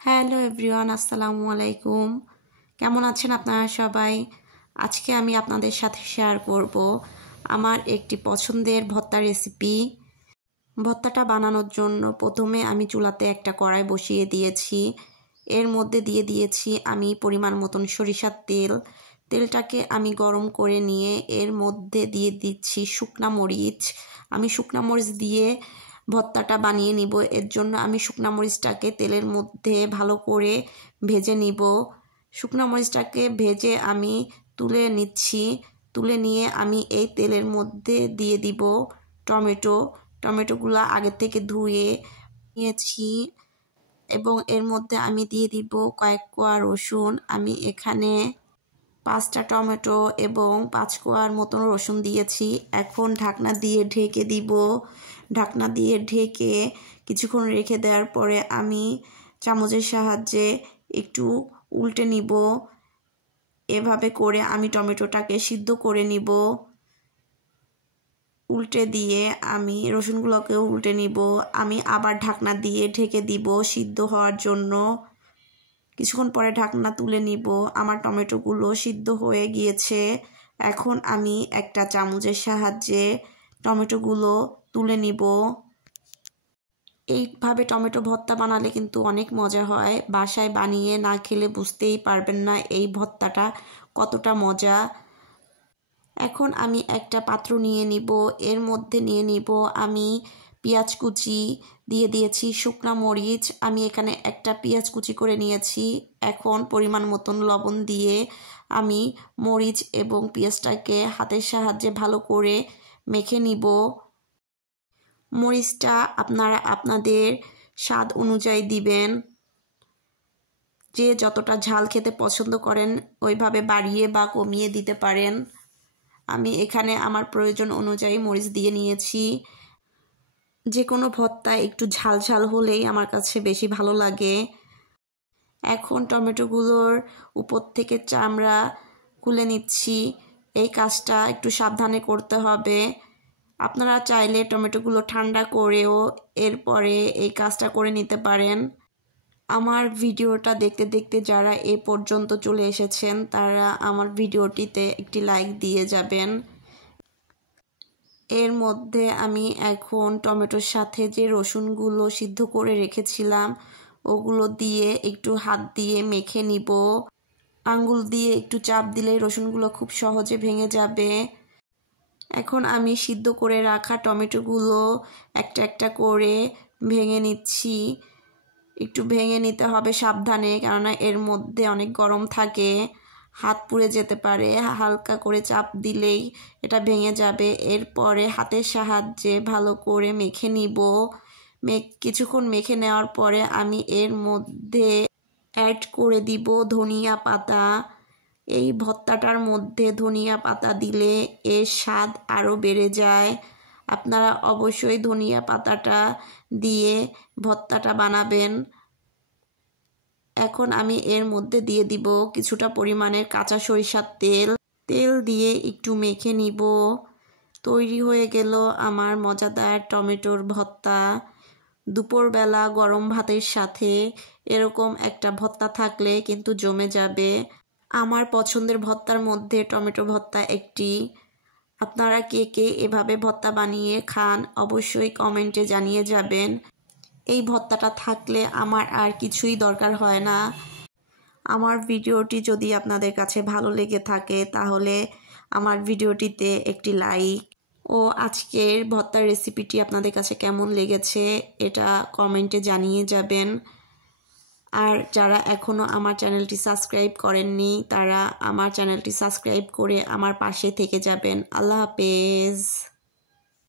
Hello everyone, আসসালামু আলাইকুম। কেমন আছেন আপনারা সবাই? আজকে আমি আপনাদের সাথে শেয়ার করব আমার একটি পছন্দের ভর্তা রেসিপি। ভর্তাটা বানানোর জন্য প্রথমে আমি চুলাতে একটা কড়াই বসিয়ে দিয়েছি। এর মধ্যে দিয়ে দিয়েছি আমি পরিমাণ মতন সরিষার তেল। তেলটাকে আমি গরম করে নিয়ে এর মধ্যে দিয়ে দিচ্ছি শুকনা মরিচ। আমি শুকনা মরিচ দিয়ে ভর্তাটা বানিয়ে নিব। এর জন্য আমি শুকনা মরিচটাকে তেলের মধ্যে ভালো করে ভেজে নিব। শুকনা মরিচটাকে ভেজে আমি তুলে নিচ্ছি। তুলে নিয়ে আমি এই তেলের মধ্যে দিয়ে দিব টমেটোগুলো আগে থেকে ধুয়ে নিয়েছি এবং এর মধ্যে আমি দিয়ে দিব কয়েক কোয়া রসুন। আমি এখানে 5টা টমেটো এবং 5 কোয়ার মতন রসুন দিয়েছি। এখন ঢাকনা দিয়ে ঢেকে দিব। ঢাকনা দিয়ে ঢেকে কিছুক্ষণ রেখে দেওয়ার পরে আমি চামচের সাহায্যে একটু উল্টে নিব। এভাবে করে আমি টমেটোটাকে সিদ্ধ করে নিব। উল্টে দিয়ে আমি রসুনগুলোকেও উল্টে নিব। আমি আবার ঢাকনা দিয়ে ঢেকে দিব সিদ্ধ হওয়ার জন্য। কিছুক্ষণ পরে ঢাকনা তুলে নিব। আমার টমেটোগুলো সিদ্ধ হয়ে গিয়েছে। এখন আমি একটা চামচের সাহায্যে টমেটোগুলো তুলে নিব। এইভাবে টমেটো ভর্তা বানালে কিন্তু অনেক মজা হয়। বাসায় বানিয়ে না খেলে বুঝতেই পারবেন না এই ভর্তাটা কতটা মজা। এখন আমি একটা পাত্র নিয়ে নিব। এর মধ্যে নিয়ে নিব আমি পেঁয়াজ কুচি, দিয়ে দিয়েছি শুকনা মরিচ। আমি এখানে একটা পেঁয়াজ কুচি করে নিয়েছি। এখন পরিমাণ মতন লবণ দিয়ে আমি মরিচ এবং পেঁয়াজটাকে হাতের সাহায্যে ভালো করে মেখে নিব। মরিচটা আপনারা আপনাদের স্বাদ অনুযায়ী দিবেন। যে যতটা ঝাল খেতে পছন্দ করেন ওইভাবে বাড়িয়ে বা কমিয়ে দিতে পারেন। আমি এখানে আমার প্রয়োজন অনুযায়ী মরিচ দিয়ে নিয়েছি। যে কোনো ভর্তা একটু ঝাল ঝাল হলেই আমার কাছে বেশি ভালো লাগে। এখন টমেটোগুলোর উপর থেকে চামড়া খুলে নিচ্ছি। এই কাজটা একটু সাবধানে করতে হবে। আপনারা চাইলে টমেটোগুলো ঠান্ডা করেও এরপরে এই কাজটা করে নিতে পারেন। আমার ভিডিওটা দেখতে দেখতে যারা এ পর্যন্ত চলে এসেছেন তারা আমার ভিডিওটিতে একটি লাইক দিয়ে যাবেন। এর মধ্যে আমি এখন টমেটোর সাথে যে রসুনগুলো সিদ্ধ করে রেখেছিলাম ওগুলো দিয়ে একটু হাত দিয়ে মেখে নিব। আঙ্গুল দিয়ে একটু চাপ দিলে রসুনগুলো খুব সহজে ভেঙে যাবে। এখন আমি সিদ্ধ করে রাখা টমেটোগুলো একটা একটা করে ভেঙে নিচ্ছি। একটু ভেঙে নিতে হবে সাবধানে, কেননা এর মধ্যে অনেক গরম থাকে, হাত পুড়ে যেতে পারে। হালকা করে চাপ দিলেই এটা ভেঙে যাবে। এরপরে হাতের সাহায্যে ভালো করে মেখে নিব। কিছুক্ষণ মেখে নেওয়ার পরে আমি এর মধ্যে অ্যাড করে দিব ধনিয়া পাতা। এই ভর্তাটার মধ্যে ধনিয়া পাতা দিলে এর স্বাদ আরও বেড়ে যায়। আপনারা অবশ্যই ধনিয়া পাতাটা দিয়ে ভর্তাটা বানাবেন। এখন আমি এর মধ্যে দিয়ে দিব কিছুটা পরিমাণের কাঁচা সরিষার তেল। তেল দিয়ে একটু মেখে নিব। তৈরি হয়ে গেল আমার মজাদার টমেটোর ভর্তা। দুপুরবেলা গরম ভাতের সাথে এরকম একটা ভর্তা থাকলে কিন্তু জমে যাবে। আমার পছন্দের ভর্তার মধ্যে টমেটো ভর্তা একটি। আপনারা কে কে এভাবে ভর্তা বানিয়ে খান অবশ্যই কমেন্টে জানিয়ে যাবেন। এই ভর্তাটা থাকলে আমার আর কিছুই দরকার হয় না। আমার ভিডিওটি যদি আপনাদের কাছে ভালো লেগে থাকে তাহলে আমার ভিডিওটিতে একটি লাইক ও আজকের ভর্তার রেসিপিটি আপনাদের কাছে কেমন লেগেছে এটা কমেন্টে জানিয়ে যাবেন। আর যারা এখনও আমার চ্যানেলটি সাবস্ক্রাইব করেননি তারা আমার চ্যানেলটি সাবস্ক্রাইব করে আমার পাশে থেকে যাবেন। আল্লাহ হাফেজ।